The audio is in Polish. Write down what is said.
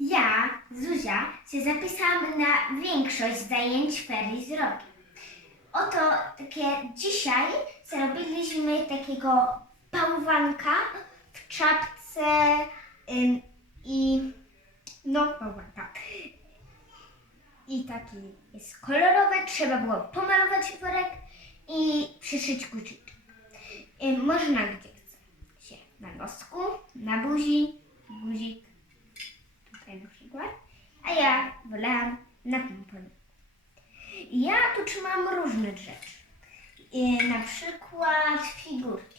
Ja, Zuzia, się zapisałam na większość zajęć ferii z rokiem. Oto takie dzisiaj zrobiliśmy takiego bałwanka w czapce ym, i no bałwanka. I taki jest kolorowy, trzeba było pomalować worek i przyszyć guzik. Ym, można gdzie chce się, na nosku, na buzi, guzik, tutaj na przykład, a na. Ja tu trzymam różne rzeczy. Yy, na przykład figurki.